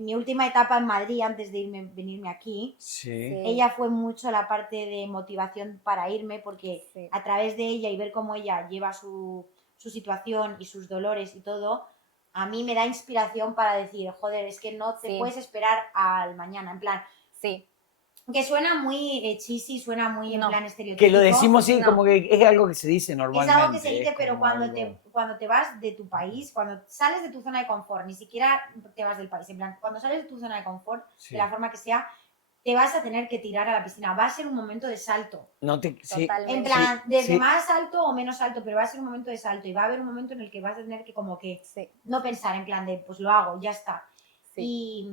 mi última etapa en Madrid, antes de venirme aquí, Sí. ella fue mucho la parte de motivación para irme, porque Sí. a través de ella y ver cómo ella lleva su situación y sus dolores y todo, a mí me da inspiración para decir, joder, es que no te Sí. puedes esperar al mañana, en plan, Sí. Que suena muy cheesy, suena muy en No. plan estereotípico. Que lo decimos sí, No. como que es algo que se dice Es normalmente. algo que se dice, es pero como cuando, algo- cuando te vas de tu país, cuando sales de tu zona de confort, ni siquiera te vas del país, en plan, cuando sales de tu zona de confort, Sí. de la forma que sea, te vas a tener que tirar a la piscina. Va a ser un momento de salto. No te, sí, Totalmente. En plan, desde sí. más alto o menos alto, pero va a ser un momento de salto y va a haber un momento en el que vas a tener que como que Sí, no pensar en plan de, pues lo hago, ya está. sí.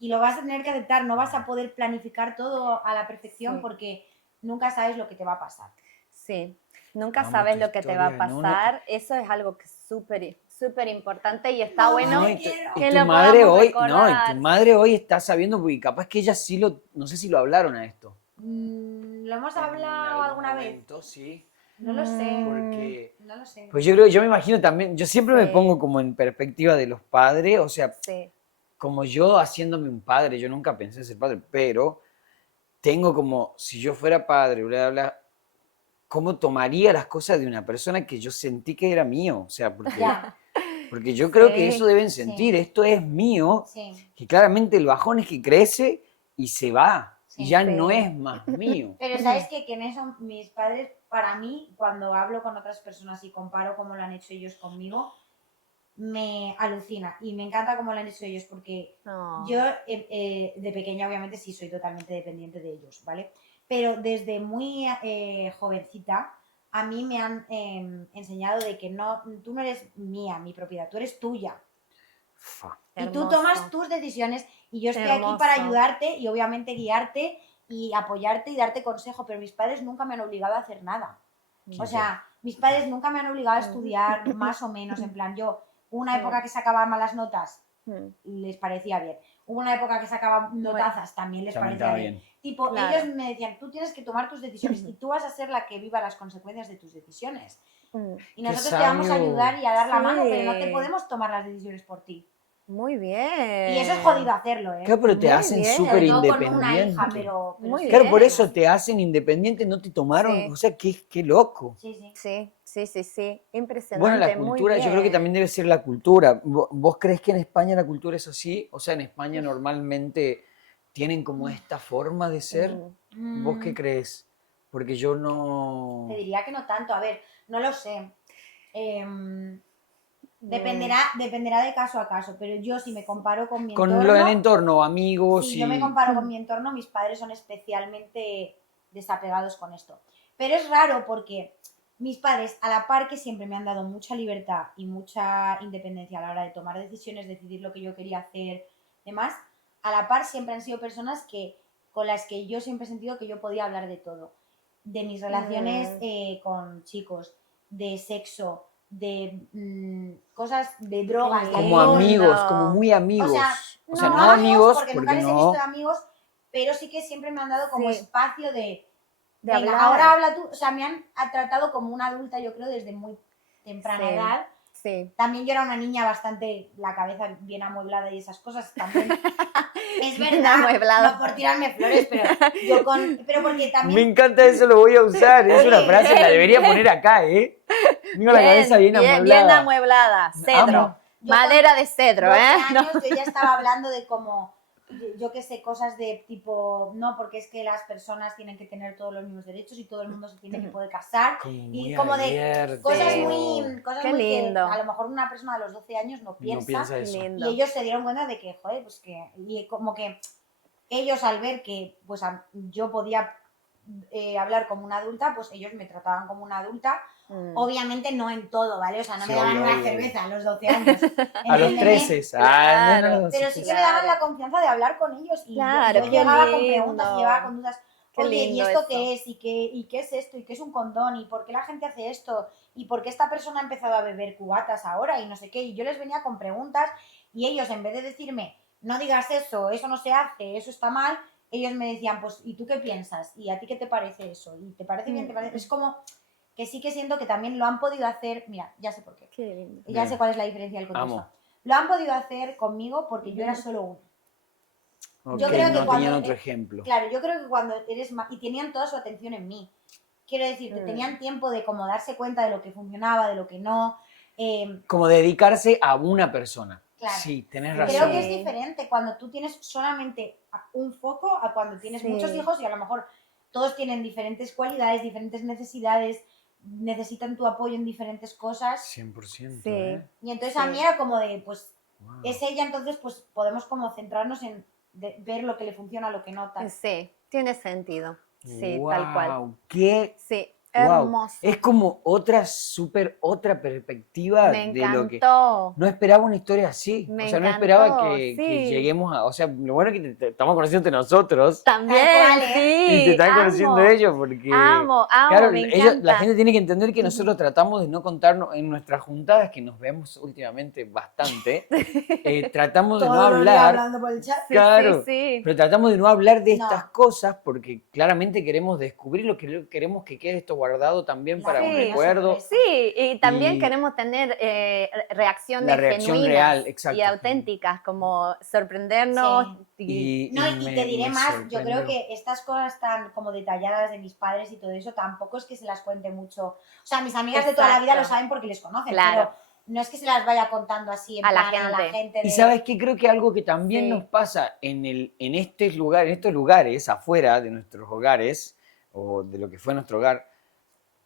Y lo vas a tener que aceptar, no vas a poder planificar todo a la perfección Sí. porque nunca sabes lo que te va a pasar. Sí, nunca Amo sabes tu lo que te va a historia, no, no. pasar. Eso es algo que es súper importante y está Mamá, bueno te y quiero. que tu lo madre podamos hoy, no, y recordar. tu madre hoy está sabiendo, porque capaz que ella sí lo, no sé si lo hablaron a esto. ¿Lo hemos En hablado algún alguna vez? momento, sí, No lo sé, porque, no lo sé. pues yo creo, yo me imagino también, yo siempre me Sí. pongo como en perspectiva de los padres, o sea, Sí, como yo haciéndome un padre, yo nunca pensé ser padre, pero tengo como, si yo fuera padre, bla, bla, bla, ¿cómo tomaría las cosas de una persona que yo sentí que era mío? O sea, porque, Ya, porque yo creo que Sí. eso deben sentir, Sí. esto es mío, sí, que claramente el bajón es que crece y se va, y sí. ya Sí. no es más mío. Pero sabes que en eso mis padres, para mí, cuando hablo con otras personas y comparo cómo lo han hecho ellos conmigo, me alucina y me encanta cómo lo han hecho ellos porque No. yo de pequeña obviamente sí soy totalmente dependiente de ellos, ¿vale? Pero desde muy jovencita a mí me han enseñado de que no, tú no eres mía, mi propiedad, tú eres tuya. Fa. Y tú Hermoso. tomas tus decisiones y yo estoy aquí para Hermoso. ayudarte y obviamente guiarte y apoyarte y darte consejo, pero mis padres nunca me han obligado a hacer nada. O sea, mis padres nunca me han obligado a estudiar más o menos, en plan, yo, una época que sacaba malas notas, Mm, les parecía bien. Hubo una época que sacaba notazas, también les También parecía estaba bien. bien. Tipo, Claro. ellos me decían, tú tienes que tomar tus decisiones y tú vas a ser la que viva las consecuencias de tus decisiones. mm. Y Qué nosotros te vamos a sabio. ayudar y a dar la mano, pero no te Sí. podemos tomar las decisiones por ti. Muy bien. Y eso es jodido hacerlo, ¿eh? Claro, pero te Muy hacen bien. súper Sobre todo con una hija, independiente. pero Muy sí, Claro, por bien. eso te hacen independiente, no te tomaron, Sí. o sea, qué loco. Sí, sí. Sí, sí, sí, sí. Impresionante. Bueno, la muy cultura, yo creo que bien. también debe ser la cultura. ¿Vos crees que en España la cultura es así? O sea, en España normalmente tienen como esta forma de ser. Mm. ¿Vos qué Mm, crees? Porque yo no... te diría que no tanto, a ver, no lo sé. Dependerá de caso a caso, pero yo si me comparo con mi Con lo del entorno, entorno, amigos si y... yo me comparo con mi entorno, mis padres son especialmente desapegados con esto. Pero es raro porque mis padres, a la par que siempre me han dado mucha libertad y mucha independencia a la hora de tomar decisiones, decidir lo que yo quería hacer, demás, a la par siempre han sido personas con las que yo siempre he sentido que yo podía hablar de todo. De mis relaciones con chicos, de sexo, de cosas de drogas, de Como alcohol. amigos, como muy amigos. O sea, O sea, no no amigos, porque porque nunca les he visto de no... amigos, pero sí que siempre me han dado como Sí. espacio de De venga, hablar. ahora habla tú. O sea, me han tratado como una adulta, yo creo, desde muy temprana Sí. edad. Sí. También yo era una niña bastante, la cabeza bien amueblada y esas cosas también. Es Bien verdad, amueblado. no por tirarme flores, pero porque Me también encanta eso, lo voy a usar. Es una Sí, frase, la bien, debería bien. poner acá, ¿eh? Tengo la cabeza bien amueblada. Bien amueblada. Cedro. Amo. Yo Madera de cedro, 12 ¿eh? No. años yo ya estaba hablando de como, yo qué sé, cosas de tipo, no, porque es que las personas tienen que tener todos los mismos derechos y todo el mundo se tiene que poder casar. Como Y muy como de abierto. cosas Sí. muy, cosas Qué muy lindo. que a lo mejor una persona a los 12 años no piensa. No piensa Qué eso. lindo. Y ellos se dieron cuenta de que, joder, pues que, y como que ellos al ver que pues yo podía hablar como una adulta, pues ellos me trataban como una adulta. Mm. Obviamente no en todo, ¿vale? O sea, no Sí, me daban obvio, una obvio, cerveza a los 12 años. A los entiéndeme. 13. Ah, Claro. no, Pero sí que me daban la confianza de hablar con ellos y Claro, yo qué llegaba con preguntas y lindo. llegaba con dudas. Qué Oye, ¿y lindo esto eso. qué es? ¿Y qué es esto? ¿Y qué es un condón? ¿Y por qué la gente hace esto? ¿Y por qué esta persona ha empezado a beber cubatas ahora? Y no sé qué. Y yo les venía con preguntas y ellos, en vez de decirme, no digas eso no se hace, eso está mal, ellos me decían, pues, ¿y tú qué piensas? ¿Y a ti qué te parece eso? ¿Y te parece bien? ¿Te parece? Es como que sí que siento que también lo han podido hacer, mira, ya sé por qué. Qué lindo. Ya sé Bien. cuál es la diferencia del contexto. Amo. Lo han podido hacer conmigo porque yo era solo una. Ok, Yo creo que no cuando- tenían otro ejemplo. Claro, yo creo que cuando eres más... Y tenían toda su atención en mí. Quiero decir, que Mm. tenían tiempo de como darse cuenta de lo que funcionaba, de lo que no. Como dedicarse a una persona. Claro. Sí, tenés Creo razón. que es diferente cuando tú tienes solamente un foco a cuando tienes muchos hijos y a lo mejor todos tienen diferentes cualidades, diferentes necesidades, necesitan tu apoyo en diferentes cosas. 100%, Sí. Y entonces a mí era como de, pues, Wow. es ella, entonces pues podemos como centrarnos en ver lo que le funciona, lo que no, tal. Sí, tiene sentido. Sí, Wow, tal cual. qué Sí, wow. hermoso. Es como otra perspectiva Me de lo que encantó. no esperaba una historia así. Me O sea, no esperaba encantó, que sí. lleguemos a, o sea, lo bueno es que te estamos conociendo nosotros También, Tal cual, ¿eh? sí. y te están conociendo amo, ellos porque Amo, claro, me la encanta. gente tiene que entender que nosotros tratamos de no contarnos en nuestras juntadas, que nos vemos últimamente bastante, tratamos de no Todos los días hablar, hablando por el chat. Sí, claro, sí. pero tratamos de no hablar de No. estas cosas porque claramente queremos descubrir lo que queremos que quede esto guardado también para un Sí. recuerdo. Sí, y también Y queremos tener reacciones la reacción genuinas real, exacto. y auténticas, como sorprendernos. Y No, y te diré me más, yo creo sorprendió. que estas cosas tan como detalladas de mis padres y todo eso, tampoco es que se las cuente mucho. O sea, mis amigas de toda la vida lo Exacto. saben porque les conocen, Claro. pero no es que se las vaya contando así en A la plan a la gente. gente. Y De... sabes qué, creo que algo que también Sí. nos pasa en estos lugares, afuera de nuestros hogares, o de lo que fue nuestro hogar,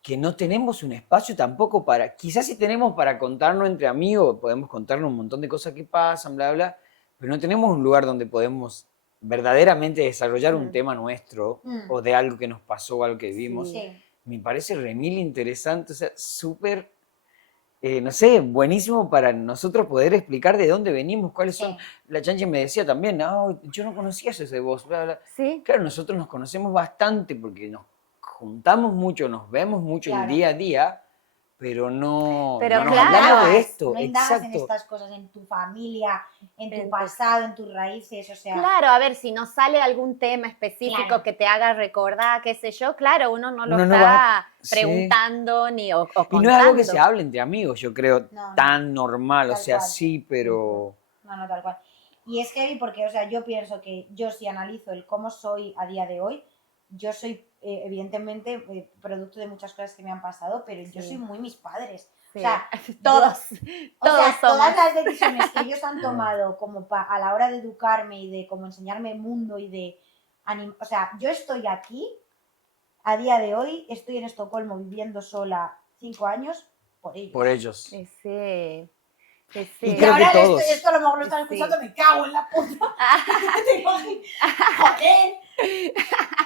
que no tenemos un espacio tampoco para, quizás sí tenemos para contarnos entre amigos, podemos contarnos un montón de cosas que pasan, bla, bla, pero no tenemos un lugar donde podemos verdaderamente desarrollar un tema nuestro o de algo que nos pasó o algo que vivimos. Sí. Me parece remil interesante, o sea, súper, no sé, buenísimo para nosotros poder explicar de dónde venimos, cuáles son. La Chanchi me decía también, no, yo no conocía eso de vos, bla, bla. Sí. Claro, nosotros nos conocemos bastante porque nos juntamos mucho, nos vemos mucho el Claro. día a día, pero no, Pero no nos claro. hablamos de esto. No indagas en Exacto. estas cosas, en tu familia, en tu En tu- pasado, en tus raíces, o sea... Claro, a ver, si nos sale algún tema específico Claro. que te haga recordar, qué sé yo, claro, uno no lo Uno no está va- preguntando ni o contando. Y no es algo que se hable entre amigos, yo creo, No, tan normal, o Tal sea, cual. sí, pero... No, tal cual. Y es heavy porque, o sea, yo pienso que yo si analizo el cómo soy a día de hoy, yo soy evidentemente producto de muchas cosas que me han pasado, pero yo soy muy mis padres. Sí. O sea, todos, o sea, todos todas somos. las decisiones que ellos han tomado como a la hora de educarme y de como enseñarme el mundo y de... O sea, yo estoy aquí, a día de hoy, estoy en Estocolmo viviendo sola 5 años por ellos. Por ellos. Sí, sí. Sí, sí. Y Y creo que ahora todos. esto a lo mejor lo están Sí. escuchando, me cago en la puta. ¿Te imaginas? Joder.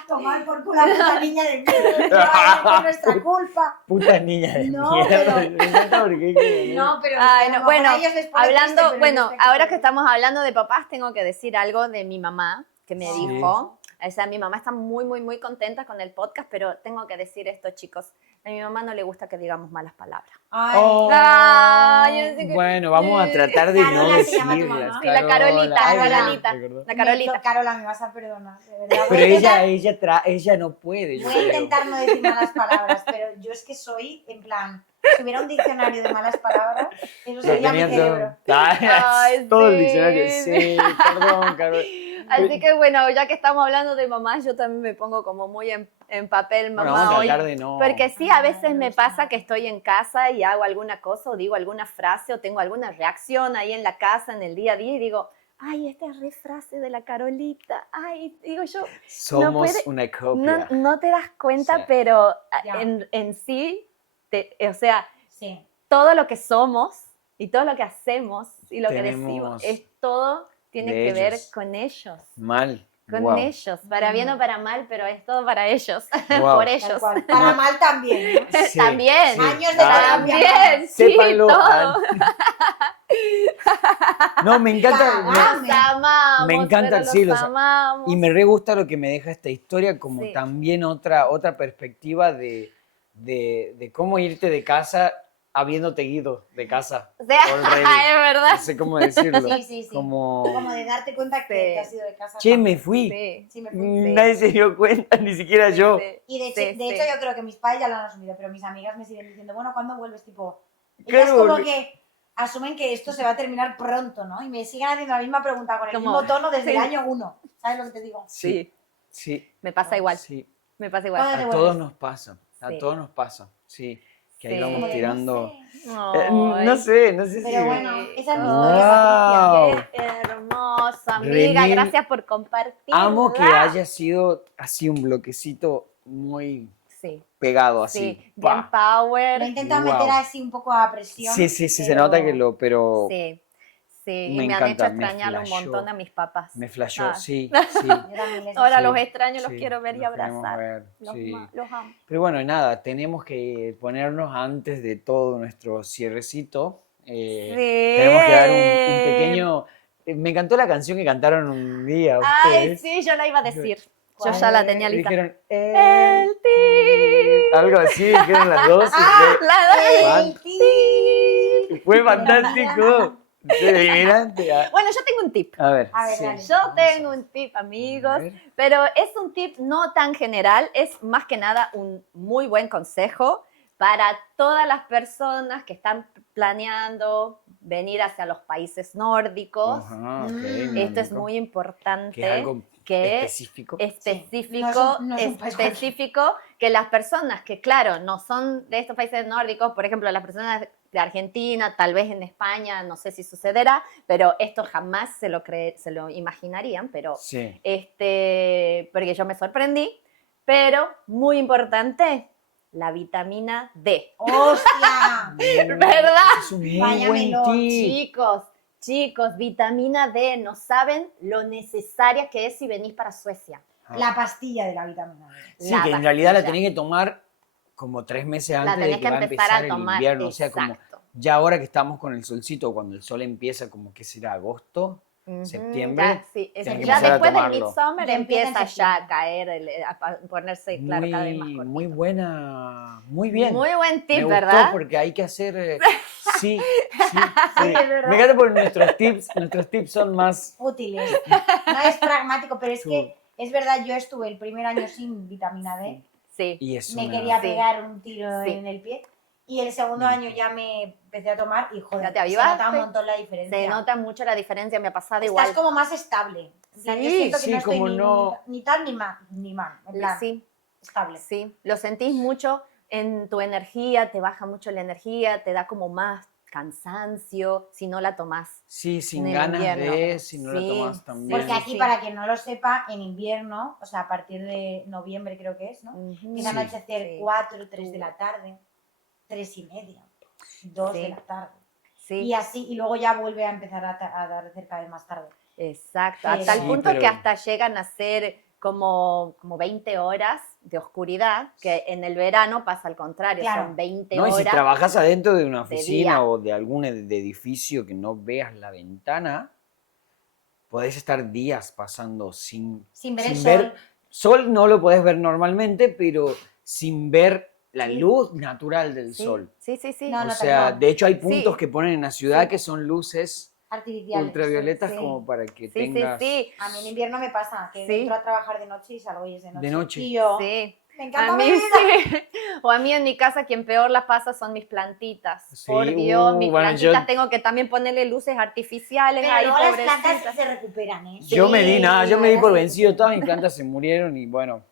Tomar por culo a la puta niña de mierda, es nuestra culpa. Puta niña de No, mierda. pero- Me encanta porque... No, pero Ay, a no, lo bueno, mejor a ellos les pone triste, hablando, pero bueno, yo sé ahora que estamos hablando de papás, tengo que decir algo de mi mamá, que me Sí. dijo, o sea, mi mamá está muy, muy, muy contenta con el podcast, pero tengo que decir esto, chicos, a mi mamá no le gusta que digamos malas palabras. Ay, Oh. Ay, yo sé que- Bueno, vamos a tratar de no Carola se llama tu decirlas. mamá. Sí, la Carolita, Ay, la Carolita. ¿recordás? La Carolita. Carola, me vas a perdonar, de verdad. Pero Voy a ella no puede, yo voy a creo. intentar no decir malas palabras, pero yo es que soy, en plan, si hubiera un diccionario de malas palabras, eso Lo sería mi tenía cerebro. todo. Ay, Todo el sí. diccionario. Sí, perdón, Carol. Así que bueno, ya que estamos hablando de mamás, yo también me pongo como muy en papel Bueno, mamá vamos a hoy. tratar de no. Porque sí, a Ah, veces me me gusta. pasa que estoy en casa y hago alguna cosa o digo alguna frase o tengo alguna reacción ahí en la casa, en el día a día y digo, ay, esta es re frase de la Carolita. Ay, digo yo, Somos puede- una no, copia. no te das cuenta, Sí. pero Ya. en sí, o sea, Sí. todo lo que somos y todo lo que hacemos y lo que Tenemos decimos, es todo tiene de que ver ellos. con ellos. Mal. Con Wow. ellos, para bien o para mal, pero es todo para ellos, Wow. por Tal ellos. cual. Para mal también, ¿no? Sí, También. sí. Años de Ah, También, sí, sépanlo. todo. No, me encanta. Cagá. Los amamos, Me encanta, pero sí, los los- amamos. Y me re gusta lo que me deja esta historia, como Sí. también otra perspectiva de cómo irte de casa habiéndote ido de casa. O sea, already. es verdad. No sé cómo decirlo. Sí, sí, sí. Como, Como de darte cuenta que Sí. te has ido de casa. che, me fui. Sí, Sí, me fui. Nadie se dio cuenta, ni siquiera yo. sí. Y de, hecho, Sí, de sí. hecho yo creo que mis padres ya lo han asumido, pero mis amigas me siguen diciendo, bueno, ¿cuándo vuelves? Tipo, Claro, ellas como porque- que asumen que esto se va a terminar pronto, ¿no? Y me siguen haciendo la misma pregunta con el Como- mismo tono desde sí. el año 1. ¿Sabes lo que te digo? Sí, sí, Me pasa igual, sí. me pasa igual. ¿Cuándo te A vuelves? todos nos pasa, a Sí. todos nos pasa, sí. que ahí Sí. vamos Como de, tirando. Ay, No sé si... Pero bueno, esa es mi Wow. historia, Patricia. qué hermoso, amiga. René, Gracias por compartir. Amo que haya sido así un bloquecito muy Sí, pegado así. sí, bien Pa. Lo he power. intentado Wow. meter así un poco a presión. Sí, se pero- nota que pero Sí, sí. me Y me han hecho encanta, me extrañarle un flashó. montón a mis papás. Me flashó, Ah. sí. Yo también les Ahora deseo. los extraño, los sí, quiero ver y los queremos abrazar. ver, Los, sí. los amo. Pero bueno, nada, tenemos que ponernos antes de todo nuestro cierrecito. Tenemos que dar un pequeño... Me encantó la canción que cantaron un día Ay, ustedes. sí, yo la iba a decir. Yo ¿Cuál? ya la tenía lista. Dijeron, El tip. algo así, dijeron las dos. Y La- ¡El ti! fue fantástico. Delirante. Bueno, yo tengo un tip. A ver, A ver, sí. dale. Yo Vamos tengo a- un tip, a amigos, ver. pero es un tip no tan general, es más que nada un muy buen consejo para todas las personas que están planeando venir hacia los países nórdicos. Ajá, ok, Esto es nórdico. muy importante. Que es algo que específico. específico, No es un país específico, que las personas que, claro, no son de estos países nórdicos, por ejemplo, las personas de Argentina, tal vez en España, no sé si sucederá, pero esto jamás se lo imaginarían, pero Sí. porque yo me sorprendí, pero muy importante, la vitamina D. ¡Hostia! ¿Verdad? Es un muy Vaya buen melón, tip. Chicos, vitamina D, no saben lo necesaria que es si venís para Suecia. La pastilla de la vitamina D. Sí, La que en realidad la pastilla. tenés que tomar como 3 meses La antes de tenés que que va a empezar empezar a el tomar. invierno. O sea, como Exacto. ya ahora que estamos con el solcito, cuando el sol empieza como que será agosto, Ujú, septiembre, ya, sí, tenés que ya empezar a después del tomarlo. midsummer Ya empieza empieza en ya a septiembre. caer, a ponerse, claro, cada vez más cortito. muy buena, muy bien. Muy buen tip, Me ¿verdad? gustó porque hay que hacer, sí, sí. es verdad. Me encanta porque nuestros tips son más... Útiles. No es pragmático, pero es Tú. que es verdad, yo estuve el primer año sin vitamina D. Sí. Y es Me una- quería Sí. pegar un tiro Sí. en el pie. Y el segundo año ya me empecé a tomar y joder, ¿Ya te se nota avivaste? un montón la diferencia. Se nota mucho la diferencia, me ha pasado Estás igual. como más estable. En plan, yo Sí, siento que sí, no estoy como ni, no- ni tan ni mal. En plan, Sí, estable. sí. Lo sentís mucho en tu energía, te baja mucho la energía, te da como más cansancio si no la tomás. Sí, sin en el ganas invierno. de, si no la Sí, tomas sí. también. Porque aquí, Sí. para quien no lo sepa, en invierno, o sea, a partir de noviembre creo que es, ¿no? Ujú. Empieza a Sí. anochecer Sí. 4, 3 de la tarde, 3:30, 2 Sí. de la tarde. Sí. Y así, y luego ya vuelve a empezar a dar cerca de más tarde. Exacto, a Pero- tal Sí, punto pero- que hasta llegan a ser como 20 horas de oscuridad, que en el verano pasa al contrario, Claro. son 20 No, y si horas. trabajas adentro de una de oficina día. o de algún edificio que no veas la ventana, podés estar días pasando sin Sin ver el sin sol. ver- Sol no lo podés ver normalmente, pero sin ver la Sí. luz natural del Sí, sol. sí, sí, sí. No, O no, sea, tal cual. de hecho hay puntos Sí. que ponen en la ciudad Sí. que son luces Artificiales. ultravioletas sí. como para que Sí, sí, tengas... sí. A mí en invierno me pasa que Sí. entro a trabajar de noche y salgo y es de noche. De noche. Y yo, Sí. me encanta A mi mí vida. sí. O a mí en mi casa quien peor la pasa son mis plantitas. Sí, Por Dios, mis bueno, plantitas yo- tengo que también ponerle luces artificiales Pero ahí, luego las plantas pobrecitas. se recuperan, ¿eh? Yo me di nada, yo me di por Sí, vencido, todas mis plantas se murieron y bueno,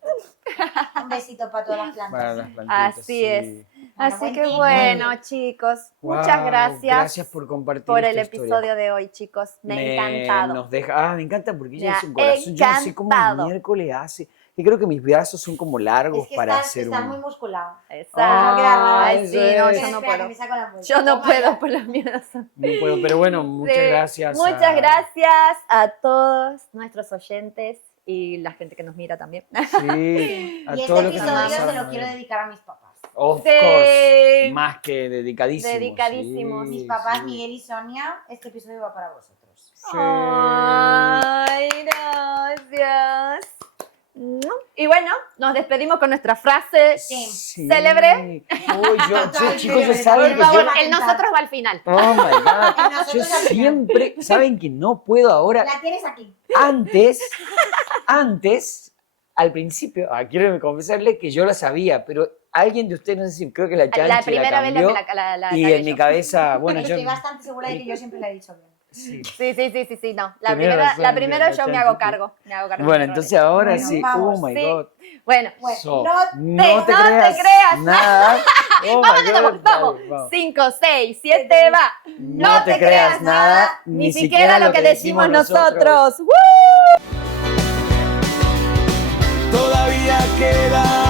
Un besito para todas las plantas. para las plantitas. Así sí. es. Bueno, Así buen que tip, bueno, buen tip. chicos, Guau, muchas gracias, Gracias por compartir por esta el historia. episodio de hoy, chicos. Me ha encantado. Nos deja, me encanta porque ella Me es ha un corazón. Yo no sé cómo encantado. miércoles hace. Que creo que mis brazos son como largos Es que para estás, hacer estás un... muy musculado. Exacto. Ay, Ay, sí, eso no, es. yo no Espera, que puedo. me saco la polla. Yo no Toma puedo ya. por los míos. No puedo, pero bueno, muchas Sí. gracias. Muchas gracias a todos nuestros oyentes y la gente que nos mira también. Sí, a Y todo este lo que nos episodio se pasaron, lo quiero dedicar a mis papás. Of Sí. course, más que dedicadísimos. Dedicadísimos. Mis papás, sí. Miguel y Sonia, este episodio va para vosotros. Sí. Ay, gracias. Y bueno, nos despedimos con nuestra frase. Sí. ¿Célebre? Uy, Total, chicos, ya célebre. saben Por que favor, yo... El nosotros va al final. Oh my God. El nosotros Yo al final. siempre, saben que no puedo ahora. La tienes aquí. Antes, al principio, quiero confesarle que yo la sabía, pero alguien de ustedes, no sé si creo que la Chanchi La primera vez cambió, la y cagué en mi yo. cabeza, bueno, yo... Estoy bastante segura de que yo siempre la he dicho bien. Sí. Sí, no. La Tenés primera, razón, la primera la yo me Chanchi. hago cargo. Me hago cargo de Bueno, mis entonces errores. ahora Bueno, sí. vamos, Oh my sí. God. Bueno, Bueno, So, no te creas nada. Oh vamos my de nuevo, God. vamos. Dale, vamos. 5, 6, 7, va. No te creas nada, Ni siquiera lo que decimos nosotros. Todavía queda